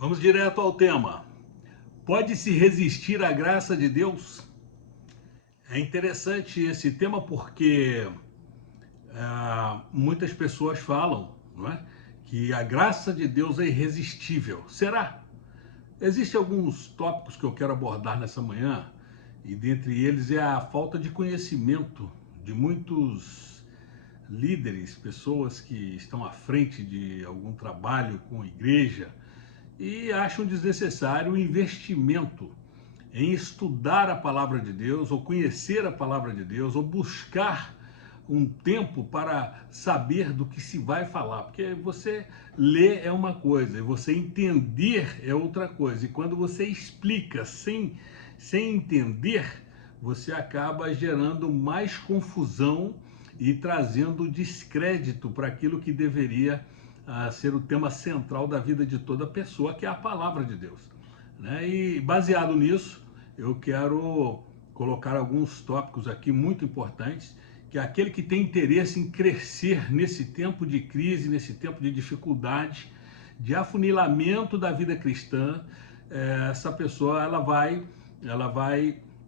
Vamos direto ao tema. Pode-se resistir à graça de Deus? É interessante esse tema porque muitas pessoas falam, não é, que a graça de Deus é irresistível. Será? Existem alguns tópicos que eu quero abordar nessa manhã, e dentre eles é a falta de conhecimento de muitos líderes, pessoas que estão à frente de algum trabalho com a igreja, e acham desnecessário o investimento em estudar a palavra de Deus, ou conhecer a palavra de Deus, ou buscar um tempo para saber do que se vai falar, porque você ler é uma coisa e você entender é outra coisa, e quando você explica sem entender, você acaba gerando mais confusão e trazendo descrédito para aquilo que deveria ser o tema central da vida de toda pessoa, que é a palavra de Deus, né? E baseado nisso, eu quero colocar alguns tópicos aqui muito importantes, que é aquele que tem interesse em crescer nesse tempo de crise, nesse tempo de dificuldade, de afunilamento da vida cristã, essa pessoa ela vai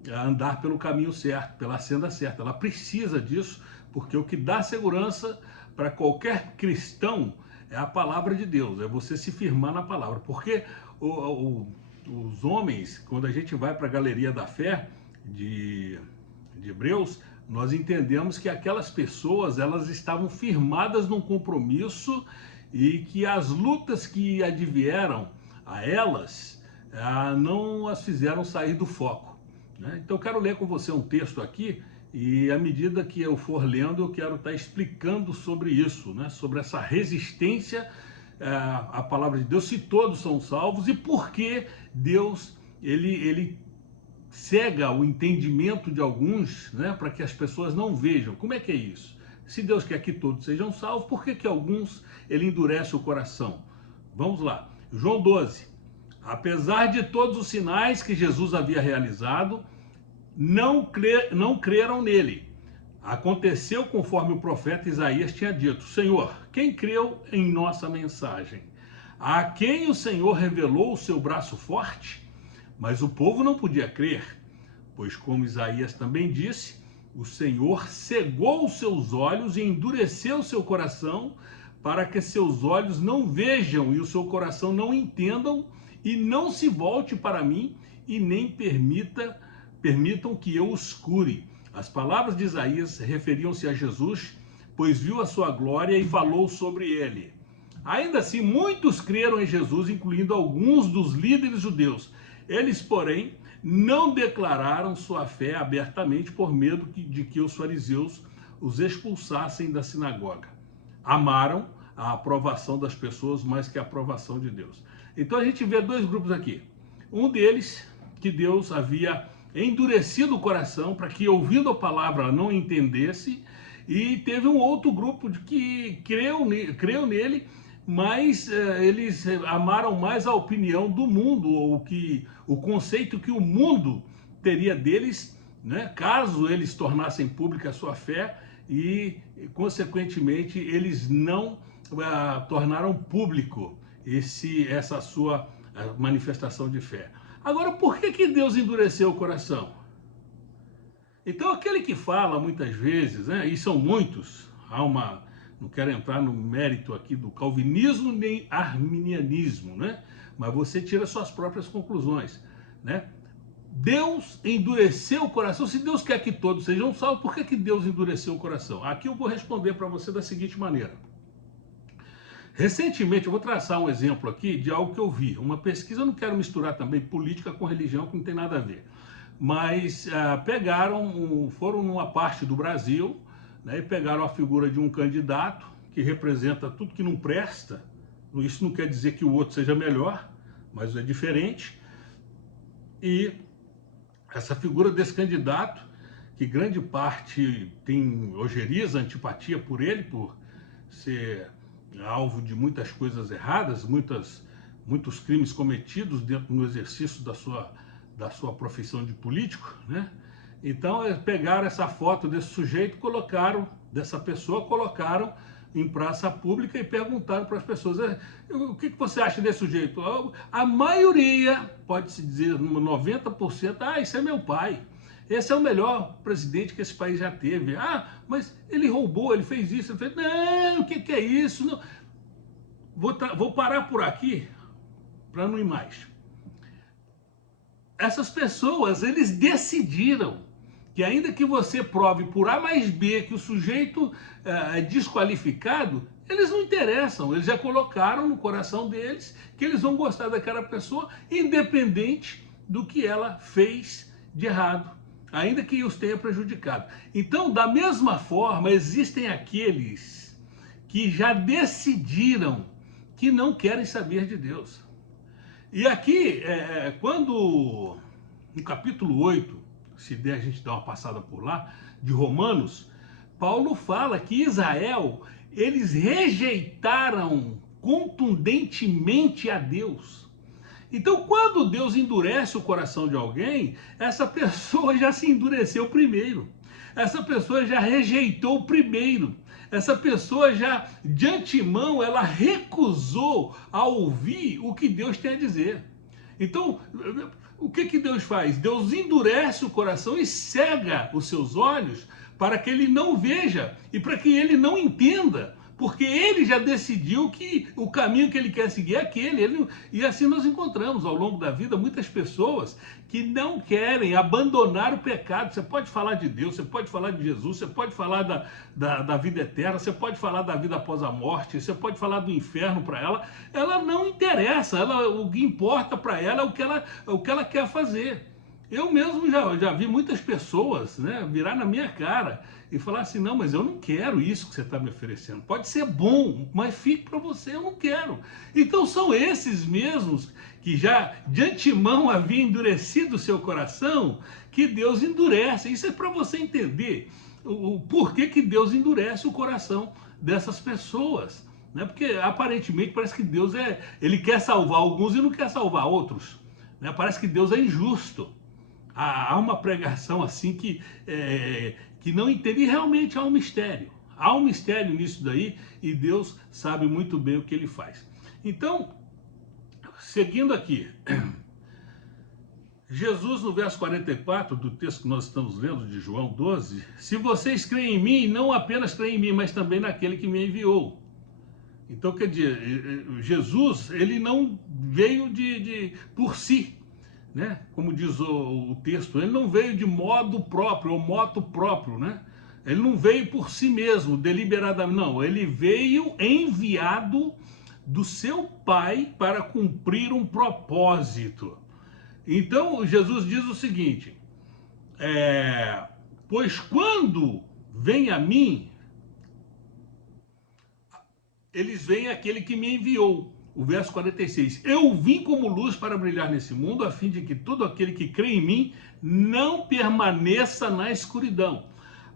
andar pelo caminho certo, pela senda certa. Ela precisa disso, porque o que dá segurança para qualquer cristão é a palavra de Deus, é você se firmar na palavra. Porque os homens, quando a gente vai para a galeria da fé de Hebreus, nós entendemos que aquelas pessoas, elas estavam firmadas num compromisso, e que as lutas que advieram a elas não as fizeram sair do foco, né? Então eu quero ler com você um texto aqui, e à medida que eu for lendo, eu quero estar explicando sobre isso, né? Sobre essa resistência à palavra de Deus, se todos são salvos, e por que Deus ele cega o entendimento de alguns, né, para que as pessoas não vejam. Como é que é isso? Se Deus quer que todos sejam salvos, por que alguns ele endurece o coração? Vamos lá. João 12. Apesar de todos os sinais que Jesus havia realizado, não creram nele. Aconteceu conforme o profeta Isaías tinha dito: Senhor, quem creu em nossa mensagem? A quem o Senhor revelou o seu braço forte? Mas o povo não podia crer, pois, como Isaías também disse, o Senhor cegou os seus olhos e endureceu o seu coração, para que seus olhos não vejam e o seu coração não entendam, e não se volte para mim, e nem permitam que eu os cure. As palavras de Isaías referiam-se a Jesus, pois viu a sua glória e falou sobre ele. Ainda assim, muitos creram em Jesus, incluindo alguns dos líderes judeus. Eles, porém, não declararam sua fé abertamente por medo de que os fariseus os expulsassem da sinagoga. Amaram a aprovação das pessoas mais que a aprovação de Deus. Então a gente vê dois grupos aqui. Um deles, que Deus havia endurecido o coração para que, ouvindo a palavra, não entendesse, e teve um outro grupo que creu nele, mas eles amaram mais a opinião do mundo, ou o conceito que o mundo teria deles, né, caso eles tornassem pública a sua fé, e consequentemente eles não tornaram público essa sua manifestação de fé. Agora, por que Deus endureceu o coração? Então, aquele que fala muitas vezes, né, e são muitos, não quero entrar no mérito aqui do calvinismo nem arminianismo, né, mas você tira suas próprias conclusões, né? Deus endureceu o coração. Se Deus quer que todos sejam salvos, por que Deus endureceu o coração? Aqui eu vou responder para você da seguinte maneira. Recentemente, eu vou traçar um exemplo aqui de algo que eu vi, uma pesquisa. Eu não quero misturar também política com religião, que não tem nada a ver, mas foram numa parte do Brasil, né, e pegaram a figura de um candidato que representa tudo que não presta. Isso não quer dizer que o outro seja melhor, mas é diferente. E essa figura desse candidato, que grande parte tem ojeriza, antipatia por ele, por ser alvo de muitas coisas erradas, muitos crimes cometidos dentro no exercício da sua profissão de político, né? Então pegaram essa foto desse sujeito, colocaram em praça pública e perguntaram para as pessoas: o que você acha desse sujeito? A maioria, pode-se dizer 90%, isso é meu pai. Esse é o melhor presidente que esse país já teve. Mas ele roubou, ele fez isso. Ele fez... Não, o que é isso? Não. Vou parar por aqui para não ir mais. Essas pessoas, eles decidiram que ainda que você prove por A mais B que o sujeito é desqualificado, eles não interessam, eles já colocaram no coração deles que eles vão gostar daquela pessoa, independente do que ela fez de errado, ainda que os tenha prejudicado. Então, da mesma forma, existem aqueles que já decidiram que não querem saber de Deus. E aqui, quando no capítulo 8, se der a gente dar uma passada por lá, de Romanos, Paulo fala que Israel, eles rejeitaram contundentemente a Deus. Então, quando Deus endurece o coração de alguém, essa pessoa já se endureceu primeiro. Essa pessoa já rejeitou primeiro. Essa pessoa já, de antemão, ela recusou a ouvir o que Deus tem a dizer. Então, o que Deus faz? Deus endurece o coração e cega os seus olhos para que ele não veja e para que ele não entenda, porque ele já decidiu que o caminho que ele quer seguir é aquele. E assim nós encontramos ao longo da vida muitas pessoas que não querem abandonar o pecado. Você pode falar de Deus, você pode falar de Jesus, você pode falar da vida eterna, você pode falar da vida após a morte, você pode falar do inferno para ela não interessa, o que importa para ela é o que ela quer fazer. Eu mesmo já vi muitas pessoas, né, virar na minha cara e falar assim: não, mas eu não quero isso que você está me oferecendo. Pode ser bom, mas fique para você, eu não quero. Então são esses mesmos que já de antemão haviam endurecido o seu coração, que Deus endurece. Isso é para você entender o porquê que Deus endurece o coração dessas pessoas. Né? Porque aparentemente parece que Deus ele quer salvar alguns e não quer salvar outros. Né? Parece que Deus é injusto. Há uma pregação assim que não entende, e realmente há um mistério. Há um mistério nisso daí, e Deus sabe muito bem o que ele faz. Então, seguindo aqui, Jesus no verso 44 do texto que nós estamos lendo de João 12, se vocês creem em mim, não apenas creem em mim, mas também naquele que me enviou. Então, quer dizer, Jesus, ele não veio por si, né? Como diz o texto, ele não veio de modo próprio, ou moto próprio, né? Ele não veio por si mesmo, deliberadamente, não. Ele veio enviado do seu Pai para cumprir um propósito. Então, Jesus diz o seguinte: pois quando vem a mim, eles veem aquele que me enviou. O verso 46, eu vim como luz para brilhar nesse mundo, a fim de que todo aquele que crê em mim não permaneça na escuridão.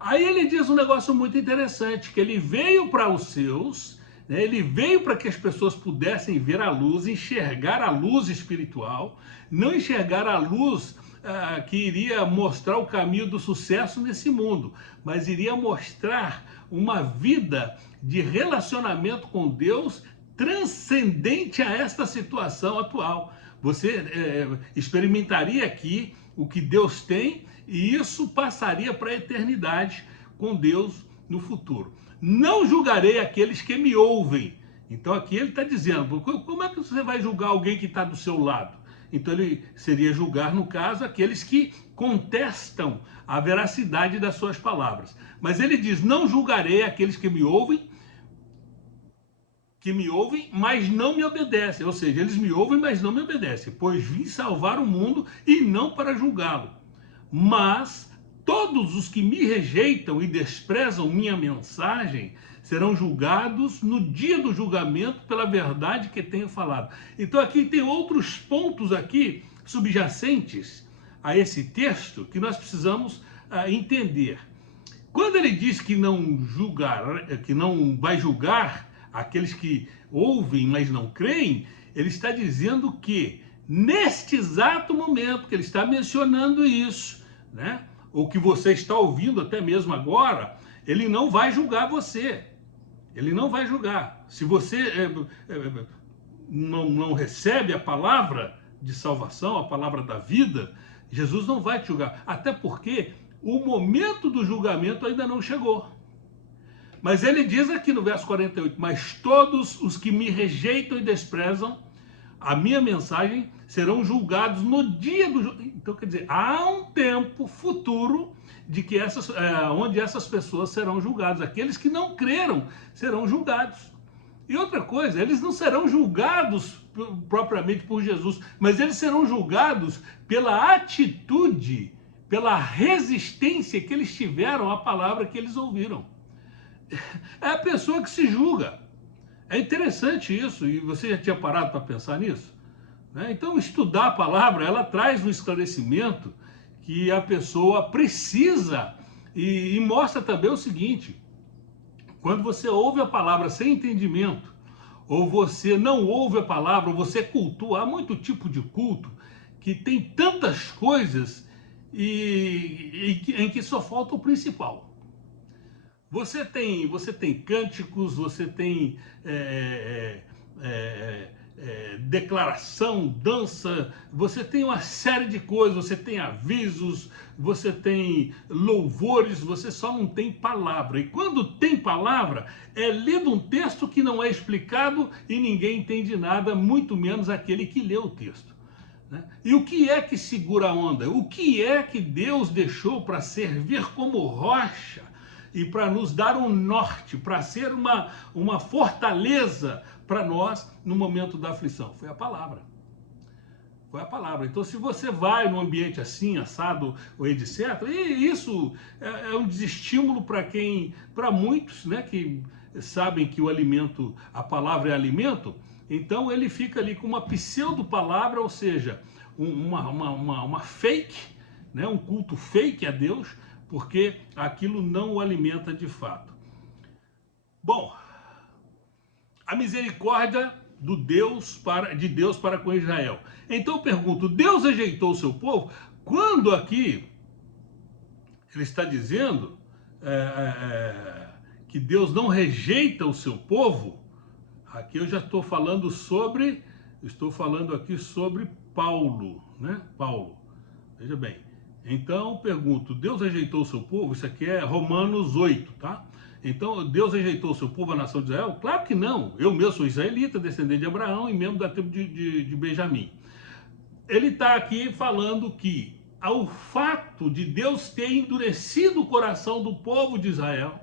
Aí ele diz um negócio muito interessante, que ele veio para os seus, né, ele veio para que as pessoas pudessem ver a luz, enxergar a luz espiritual, não enxergar a luz que iria mostrar o caminho do sucesso nesse mundo, mas iria mostrar uma vida de relacionamento com Deus transcendente a esta situação atual. Você experimentaria aqui o que Deus tem, e isso passaria para a eternidade com Deus no futuro. Não julgarei aqueles que me ouvem. Então aqui ele está dizendo, como é que você vai julgar alguém que está do seu lado? Então ele seria julgar, no caso, aqueles que contestam a veracidade das suas palavras. Mas ele diz, não julgarei aqueles que me ouvem, mas não me obedecem. Ou seja, eles me ouvem, mas não me obedecem, pois vim salvar o mundo e não para julgá-lo. Mas todos os que me rejeitam e desprezam minha mensagem serão julgados no dia do julgamento pela verdade que tenho falado. Então aqui tem outros pontos aqui subjacentes a esse texto que nós precisamos entender. Quando ele diz que não vai julgar aqueles que ouvem, mas não creem, ele está dizendo que neste exato momento que ele está mencionando isso, né, ou que você está ouvindo até mesmo agora, ele não vai julgar você. Ele não vai julgar. Se você não recebe a palavra de salvação, a palavra da vida, Jesus não vai te julgar. Até porque o momento do julgamento ainda não chegou. Mas ele diz aqui no verso 48, mas todos os que me rejeitam e desprezam a minha mensagem serão julgados no dia do julgamento. Então, quer dizer, há um tempo futuro de que onde essas pessoas serão julgadas. Aqueles que não creram serão julgados. E outra coisa, eles não serão julgados propriamente por Jesus, mas eles serão julgados pela atitude, pela resistência que eles tiveram à palavra que eles ouviram. É a pessoa que se julga. É interessante isso, e você já tinha parado para pensar nisso? Então, estudar a palavra, ela traz um esclarecimento que a pessoa precisa, e mostra também o seguinte: quando você ouve a palavra sem entendimento, ou você não ouve a palavra, ou você cultua, há muito tipo de culto que tem tantas coisas em que só falta o principal. Você tem cânticos, você tem declaração, dança, você tem uma série de coisas, você tem avisos, você tem louvores, você só não tem palavra. E quando tem palavra, é lido um texto que não é explicado e ninguém entende nada, muito menos aquele que lê o texto. E o que é que segura a onda? O que é que Deus deixou para servir como rocha e para nos dar um norte, para ser uma fortaleza para nós no momento da aflição? Foi a palavra. Foi a palavra. Então, se você vai num ambiente assim, assado, ou etc., e isso é um desestímulo para muitos, né, que sabem que o alimento, a palavra é alimento. Então ele fica ali com uma pseudo-palavra, ou seja, uma fake, né, um culto fake a Deus, porque aquilo não o alimenta de fato. Bom, a misericórdia de Deus para com Israel. Então eu pergunto, Deus rejeitou o seu povo? Quando aqui ele está dizendo que Deus não rejeita o seu povo, aqui eu já estou falando aqui sobre Paulo, né? Paulo, veja bem. Então, pergunto, Deus rejeitou o seu povo? Isso aqui é Romanos 8, tá? Então, Deus rejeitou o seu povo, a nação de Israel? Claro que não. Eu mesmo sou israelita, descendente de Abraão e membro da tribo de Benjamim. Ele está aqui falando que ao fato de Deus ter endurecido o coração do povo de Israel,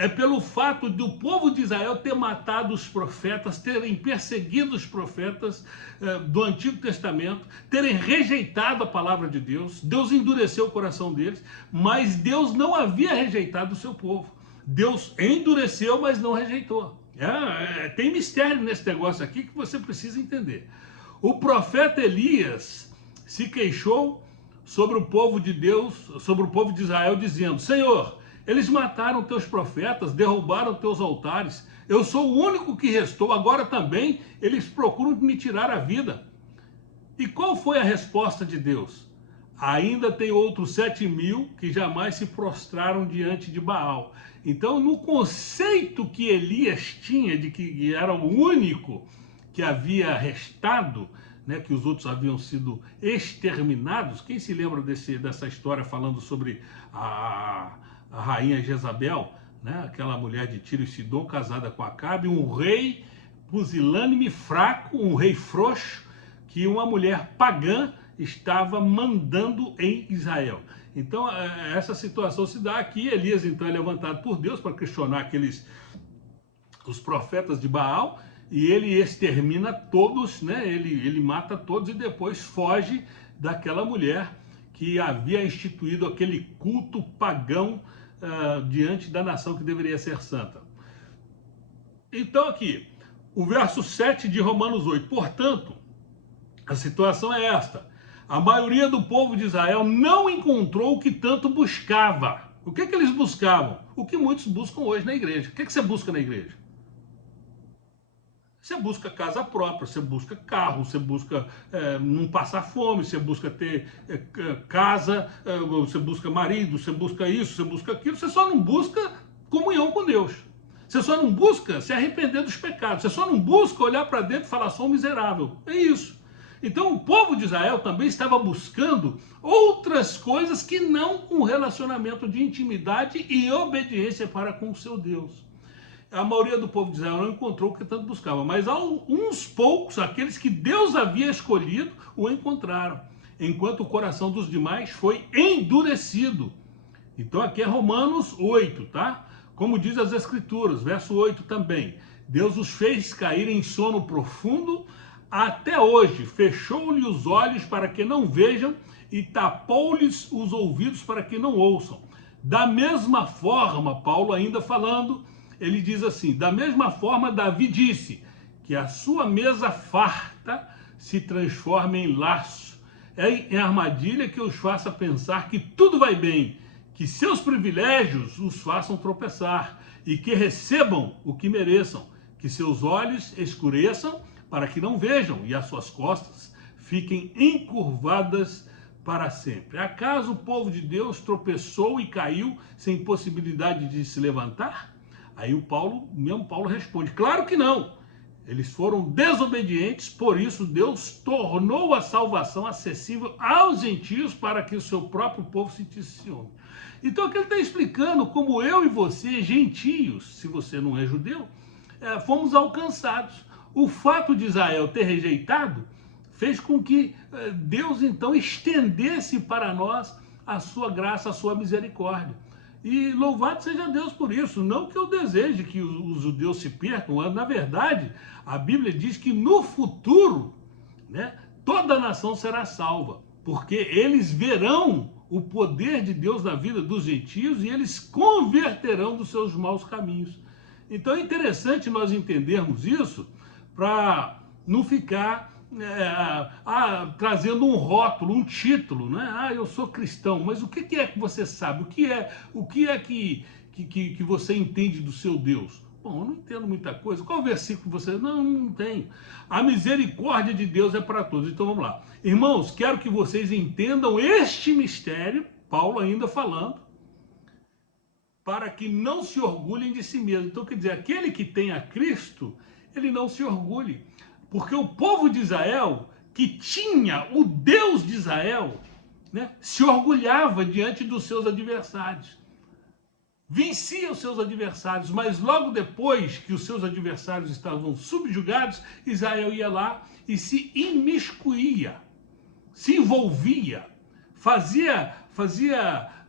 é pelo fato do povo de Israel ter matado os profetas, terem perseguido os profetas do Antigo Testamento, terem rejeitado a palavra de Deus. Deus endureceu o coração deles, mas Deus não havia rejeitado o seu povo. Deus endureceu, mas não rejeitou. Tem mistério nesse negócio aqui que você precisa entender. O profeta Elias se queixou sobre o povo de Deus, sobre o povo de Israel, dizendo: Senhor, eles mataram teus profetas, derrubaram teus altares. Eu sou o único que restou, agora também eles procuram me tirar a vida. E qual foi a resposta de Deus? Ainda tem outros 7.000 que jamais se prostraram diante de Baal. Então, no conceito que Elias tinha de que era o único que havia restado, né, que os outros haviam sido exterminados, quem se lembra dessa história falando sobre a rainha Jezabel, né? Aquela mulher de Tiro e Sidom, casada com Acabe, um rei pusilânime, fraco, um rei frouxo, que uma mulher pagã estava mandando em Israel. Então, essa situação se dá aqui. Elias, então, é levantado por Deus para questionar os profetas de Baal, e ele extermina todos, né? Ele mata todos e depois foge daquela mulher que havia instituído aquele culto pagão diante da nação que deveria ser santa. Então aqui, o verso 7 de Romanos 8. Portanto, a situação é esta: a maioria do povo de Israel não encontrou o que tanto buscava. O que eles buscavam? O que muitos buscam hoje na igreja. O que você busca na igreja? Você busca casa própria, você busca carro, você busca não passar fome, você busca ter casa, você busca marido, você busca isso, você busca aquilo, você só não busca comunhão com Deus. Você só não busca se arrepender dos pecados. Você só não busca olhar para dentro e falar, sou um miserável. É isso. Então o povo de Israel também estava buscando outras coisas que não um relacionamento de intimidade e obediência para com o seu Deus. A maioria do povo de Israel não encontrou o que tanto buscava, mas uns poucos, aqueles que Deus havia escolhido, o encontraram, enquanto o coração dos demais foi endurecido. Então aqui é Romanos 8, tá? Como diz as Escrituras, verso 8 também. Deus os fez cair em sono profundo, até hoje fechou-lhe os olhos para que não vejam e tapou-lhes os ouvidos para que não ouçam. Da mesma forma, Paulo ainda falando, ele diz assim, da mesma forma Davi disse, que a sua mesa farta se transforme em laço, em armadilha que os faça pensar que tudo vai bem, que seus privilégios os façam tropeçar e que recebam o que mereçam, que seus olhos escureçam para que não vejam e as suas costas fiquem encurvadas para sempre. Acaso o povo de Deus tropeçou e caiu sem possibilidade de se levantar? Aí o mesmo Paulo responde, claro que não. Eles foram desobedientes, por isso Deus tornou a salvação acessível aos gentios para que o seu próprio povo sentisse ciúme. Então aqui ele está explicando como eu e você, gentios, se você não é judeu, fomos alcançados. O fato de Israel ter rejeitado fez com que Deus então estendesse para nós a sua graça, a sua misericórdia. E louvado seja Deus por isso, não que eu deseje que os judeus se percam, na verdade, a Bíblia diz que no futuro, né, toda a nação será salva, porque eles verão o poder de Deus na vida dos gentios e eles converterão dos seus maus caminhos. Então é interessante nós entendermos isso para não ficar trazendo um rótulo, um título, né? Eu sou cristão, mas o que é que você sabe? O que é que você entende do seu Deus? Bom, eu não entendo muita coisa. Qual versículo você... Não tem. A misericórdia de Deus é para todos. Então vamos lá. Irmãos, quero que vocês entendam este mistério, Paulo ainda falando, para que não se orgulhem de si mesmo. Então quer dizer, aquele que tem a Cristo, ele não se orgulhe. Porque o povo de Israel, que tinha o Deus de Israel, né, se orgulhava diante dos seus adversários. Vencia os seus adversários, mas logo depois que os seus adversários estavam subjugados, Israel ia lá e se imiscuía, se envolvia, fazia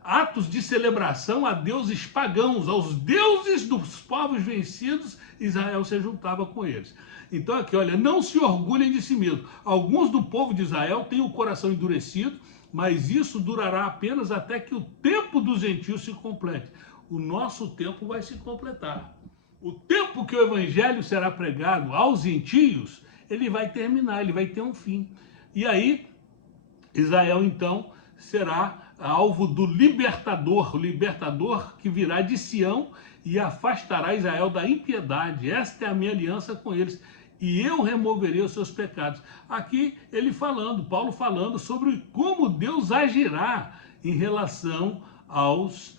atos de celebração a deuses pagãos, aos deuses dos povos vencidos, Israel se juntava com eles. Então aqui, olha, não se orgulhem de si mesmo. Alguns do povo de Israel têm o coração endurecido, mas isso durará apenas até que o tempo dos gentios se complete. O nosso tempo vai se completar. O tempo que o evangelho será pregado aos gentios, ele vai terminar, ele vai ter um fim. E aí, Israel então será alvo do libertador, o libertador que virá de Sião e afastará Israel da impiedade. Esta é a minha aliança com eles. E eu removerei os seus pecados. Aqui ele falando, Paulo falando sobre como Deus agirá em relação aos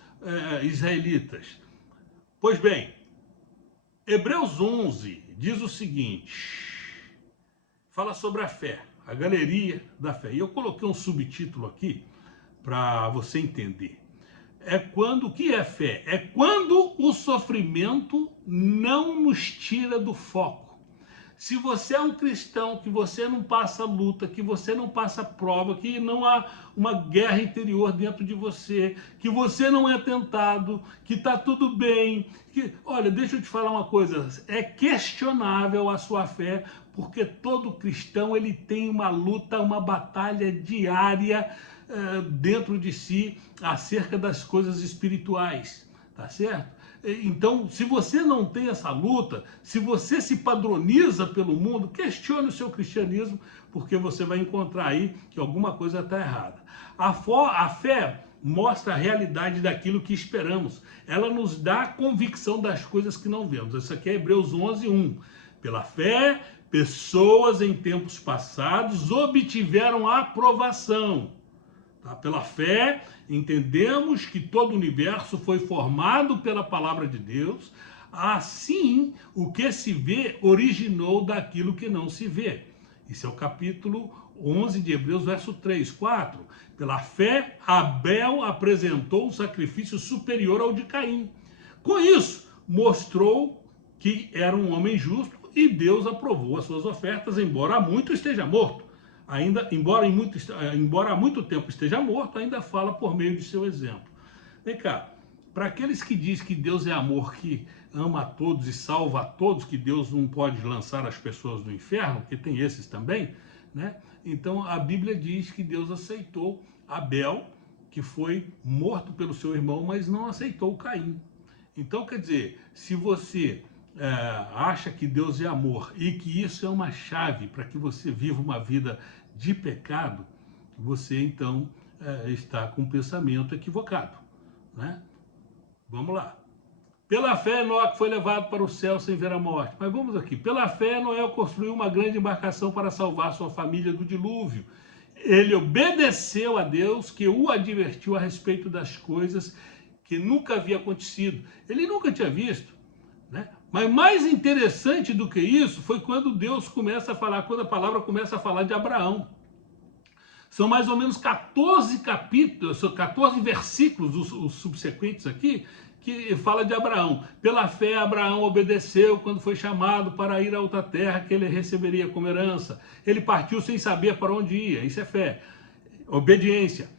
israelitas. Pois bem, Hebreus 11 diz o seguinte, fala sobre a fé, a galeria da fé. E eu coloquei um subtítulo aqui para você entender. O que é fé? É quando o sofrimento não nos tira do foco. Se você é um cristão, que você não passa luta, que você não passa prova, que não há uma guerra interior dentro de você, que você não é tentado, que está tudo bem, olha, deixa eu te falar uma coisa, é questionável a sua fé, porque todo cristão ele tem uma luta, uma batalha diária dentro de si acerca das coisas espirituais, tá certo? Então, se você não tem essa luta, se você se padroniza pelo mundo, questione o seu cristianismo, porque você vai encontrar aí que alguma coisa está errada. A fé mostra a realidade daquilo que esperamos. Ela nos dá a convicção das coisas que não vemos. Isso aqui é Hebreus 11, 1. Pela fé, pessoas em tempos passados obtiveram a aprovação. Tá? Pela fé, entendemos que todo o universo foi formado pela palavra de Deus, Assim, o que se vê originou daquilo que não se vê. Isso é o capítulo 11 de Hebreus, verso 3, 4. Pela fé, Abel apresentou um sacrifício superior ao de Caim. Com isso, mostrou que era um homem justo e Deus aprovou as suas ofertas, embora há muito esteja morto. Embora há muito tempo esteja morto, ainda fala por meio de seu exemplo. Vem cá, para aqueles que dizem que Deus é amor, que ama a todos e salva a todos, que Deus não pode lançar as pessoas do inferno, que tem esses também, né? Então a Bíblia diz que Deus aceitou Abel, que foi morto pelo seu irmão, mas não aceitou Caim. Então, quer dizer, se você acha que Deus é amor e que isso é uma chave para que você viva uma vida de pecado, você então está com um pensamento equivocado, né? Vamos lá. Pela fé, Enoque foi levado para o céu sem ver a morte. Mas vamos aqui. Pela fé, Noé construiu uma grande embarcação para salvar sua família do dilúvio. Ele obedeceu a Deus, que o advertiu a respeito das coisas que nunca havia acontecido. Ele nunca tinha visto, né? Mas mais interessante do que isso foi quando Deus começa a falar, quando a palavra começa a falar de Abraão. São mais ou menos 14 capítulos, 14 versículos, os subsequentes aqui, que fala de Abraão. Pela fé, Abraão obedeceu quando foi chamado para ir a outra terra que ele receberia como herança. Ele partiu sem saber para onde ia. Isso é fé. Obediência.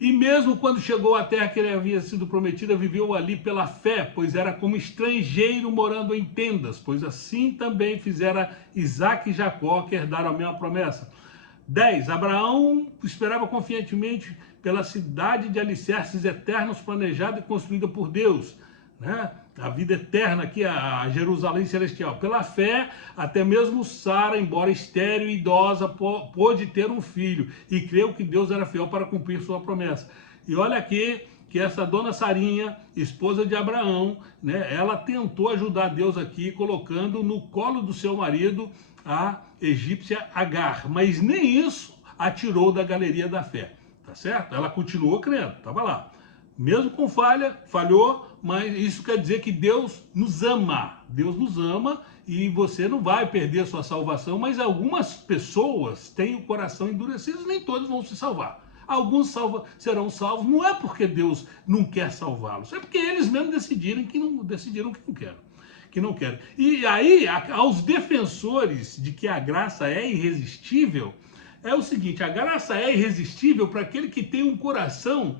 E mesmo quando chegou à terra que ele havia sido prometida, viveu ali pela fé, pois era como estrangeiro morando em tendas, pois assim também fizera Isaque e Jacó, que herdaram a mesma promessa. 10. Abraão esperava confiantemente pela cidade de alicerces eternos planejada e construída por Deus, né? A vida eterna aqui, a Jerusalém celestial. Pela fé, até mesmo Sara, embora estéril e idosa, pôde ter um filho e creu que Deus era fiel para cumprir sua promessa. E olha aqui que essa dona Sarinha, esposa de Abraão, né, ela tentou ajudar Deus aqui, colocando no colo do seu marido a egípcia Agar, mas nem isso a tirou da galeria da fé, tá certo? Ela continuou crendo, estava lá. Mesmo com falha, falhou, mas isso quer dizer que Deus nos ama. Deus nos ama e você não vai perder a sua salvação, mas algumas pessoas têm o coração endurecido, nem todos vão se salvar. Alguns serão salvos, não é porque Deus não quer salvá-los, é porque eles mesmos decidiram que não querem. E aí, aos defensores de que a graça é irresistível, é o seguinte: a graça é irresistível para aquele que tem um coração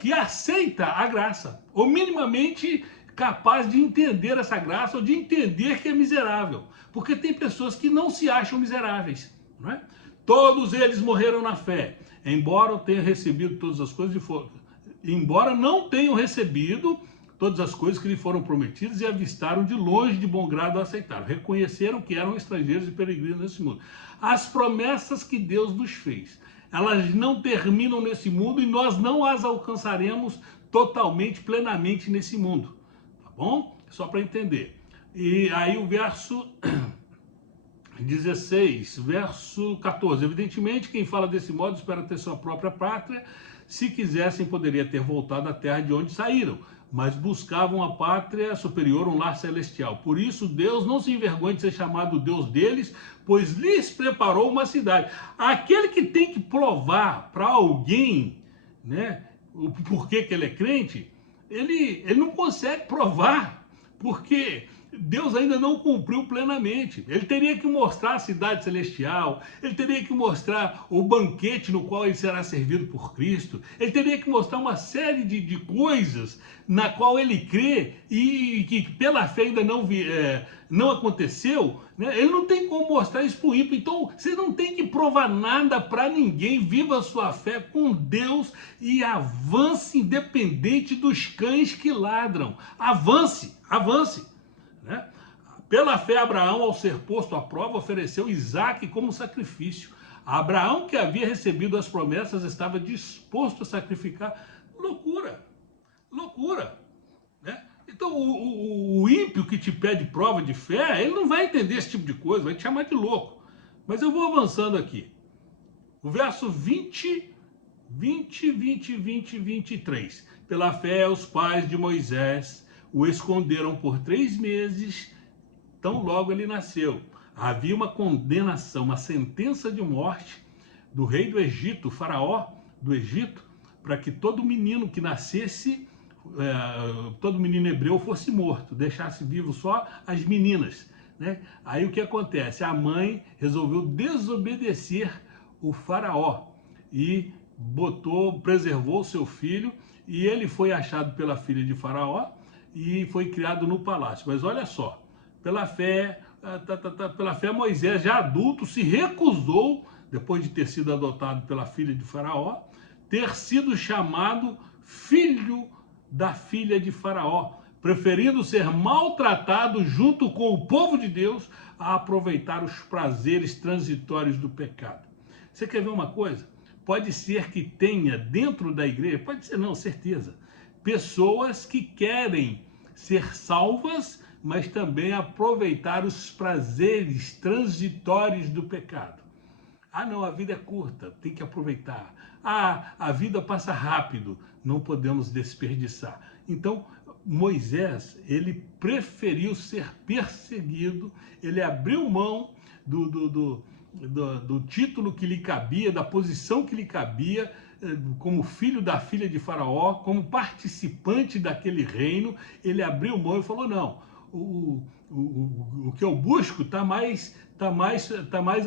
que aceita a graça, ou minimamente capaz de entender essa graça, ou de entender que é miserável. Porque tem pessoas que não se acham miseráveis, não é? Todos eles morreram na fé, embora tenham recebido todas as coisas, embora não tenham recebido todas as coisas que lhe foram prometidas e avistaram de longe de bom grado a aceitaram. Reconheceram que eram estrangeiros e peregrinos nesse mundo. As promessas que Deus nos fez, elas não terminam nesse mundo e nós não as alcançaremos totalmente, plenamente nesse mundo. Tá bom? Só para entender. E aí o verso 16, verso 14. Evidentemente, quem fala desse modo espera ter sua própria pátria. Se quisessem, poderia ter voltado à terra de onde saíram, mas buscavam a pátria superior, um lar celestial. Por isso, Deus não se envergonha de ser chamado Deus deles, pois lhes preparou uma cidade. Aquele que tem que provar para alguém, né, o porquê que ele é crente, ele não consegue provar, porque Deus ainda não cumpriu plenamente. Ele teria que mostrar a cidade celestial, ele teria que mostrar o banquete no qual ele será servido por Cristo, ele teria que mostrar uma série de coisas na qual ele crê e que pela fé ainda não aconteceu, né? Ele não tem como mostrar isso para o ímpio. Então você não tem que provar nada para ninguém. Viva a sua fé com Deus e avance independente dos cães que ladram. Avance, avance. Né? Pela fé, Abraão, ao ser posto à prova, ofereceu Isaque como sacrifício. Abraão, que havia recebido as promessas, estava disposto a sacrificar. Loucura, loucura, né? Então o ímpio que te pede prova de fé, ele não vai entender esse tipo de coisa, vai te chamar de louco. Mas eu vou avançando aqui. O verso 23. Pela fé, os pais de Moisés o esconderam por 3 meses, tão logo ele nasceu. Havia uma condenação, uma sentença de morte do rei do Egito, faraó do Egito, para que todo menino que nascesse, todo menino hebreu fosse morto, deixasse vivo só as meninas, né? Aí o que acontece? A mãe resolveu desobedecer o faraó e preservou seu filho, e ele foi achado pela filha de faraó e foi criado no palácio. Mas olha só, pela fé Moisés, já adulto, se recusou, depois de ter sido adotado pela filha de faraó, ter sido chamado filho da filha de faraó, preferindo ser maltratado junto com o povo de Deus a aproveitar os prazeres transitórios do pecado. Você quer ver uma coisa? Pode ser que tenha dentro da igreja, pode ser não, certeza, pessoas que querem ser salvas, mas também aproveitar os prazeres transitórios do pecado. Ah, não, a vida é curta, tem que aproveitar. Ah, a vida passa rápido, não podemos desperdiçar. Então, Moisés, ele preferiu ser perseguido, ele abriu mão do título que lhe cabia, da posição que lhe cabia, como filho da filha de faraó, como participante daquele reino. Ele abriu mão e falou, não, o que eu busco está mais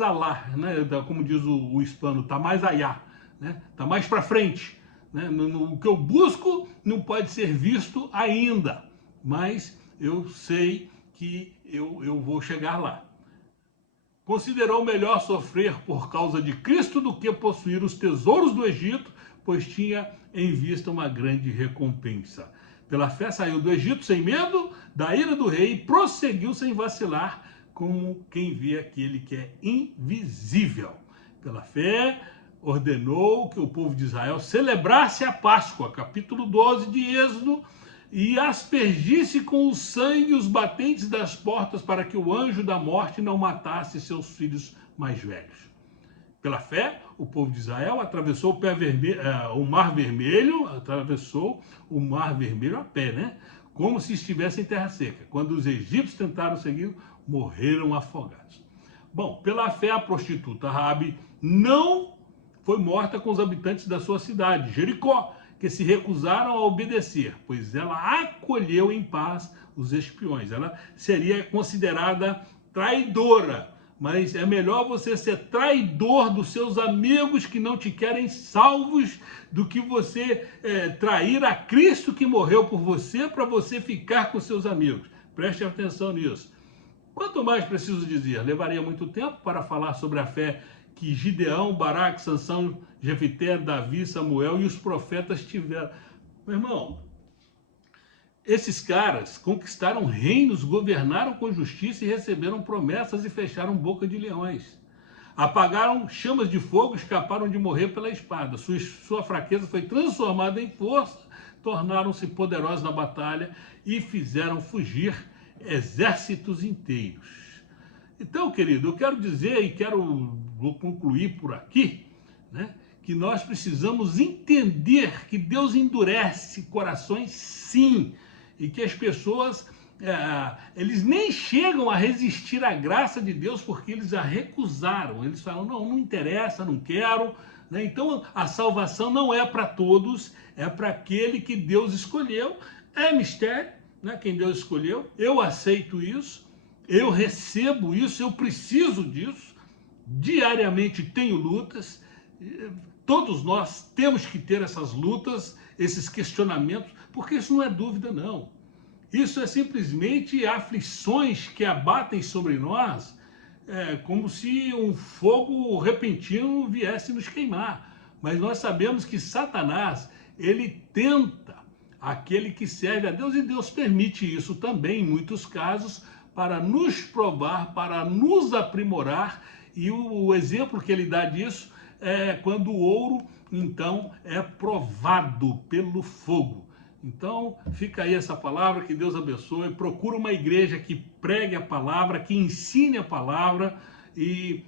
alá, né? Como diz o hispano, está mais allá, né? Está mais para frente, né? O que eu busco não pode ser visto ainda, mas eu sei que eu vou chegar lá. Considerou melhor sofrer por causa de Cristo do que possuir os tesouros do Egito, pois tinha em vista uma grande recompensa. Pela fé saiu do Egito sem medo da ira do rei e prosseguiu sem vacilar, como quem vê aquele que é invisível. Pela fé ordenou que o povo de Israel celebrasse a Páscoa, capítulo 12 de Êxodo, e aspergisse com o sangue os batentes das portas para que o anjo da morte não matasse seus filhos mais velhos. Pela fé, o povo de Israel atravessou o Mar Vermelho, a pé, né? Como se estivesse em terra seca. Quando os egípcios tentaram seguir, morreram afogados. Bom, pela fé, a prostituta Raabe não foi morta com os habitantes da sua cidade, Jericó, que se recusaram a obedecer, pois ela acolheu em paz os espiões. Ela seria considerada traidora, mas é melhor você ser traidor dos seus amigos que não te querem salvos do que você trair a Cristo que morreu por você para você ficar com seus amigos. Preste atenção nisso. Quanto mais preciso dizer, levaria muito tempo para falar sobre a fé que Gideão, Baraque, Sansão, Jefité, Davi, Samuel e os profetas tiveram. Meu irmão, esses caras conquistaram reinos, governaram com justiça e receberam promessas e fecharam boca de leões. Apagaram chamas de fogo, escaparam de morrer pela espada. Sua fraqueza foi transformada em força, tornaram-se poderosos na batalha e fizeram fugir exércitos inteiros. Então, querido, eu quero dizer e vou concluir por aqui, né, que nós precisamos entender que Deus endurece corações, sim, e que as pessoas, eles nem chegam a resistir à graça de Deus porque eles a recusaram. Eles falam, não interessa, não quero, né? Então, a salvação não é para todos, é para aquele que Deus escolheu. É mistério, né? Quem Deus escolheu, eu aceito isso. Eu recebo isso, eu preciso disso, diariamente tenho lutas, todos nós temos que ter essas lutas, esses questionamentos, porque isso não é dúvida não. Isso é simplesmente aflições que abatem sobre nós, como se um fogo repentino viesse nos queimar. Mas nós sabemos que Satanás, ele tenta aquele que serve a Deus, e Deus permite isso também, em muitos casos, para nos provar, para nos aprimorar, e o exemplo que ele dá disso é quando o ouro, então, é provado pelo fogo. Então, fica aí essa palavra, que Deus abençoe. Procura uma igreja que pregue a palavra, que ensine a palavra e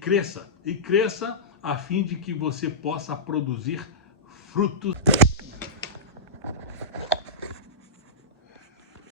cresça a fim de que você possa produzir frutos.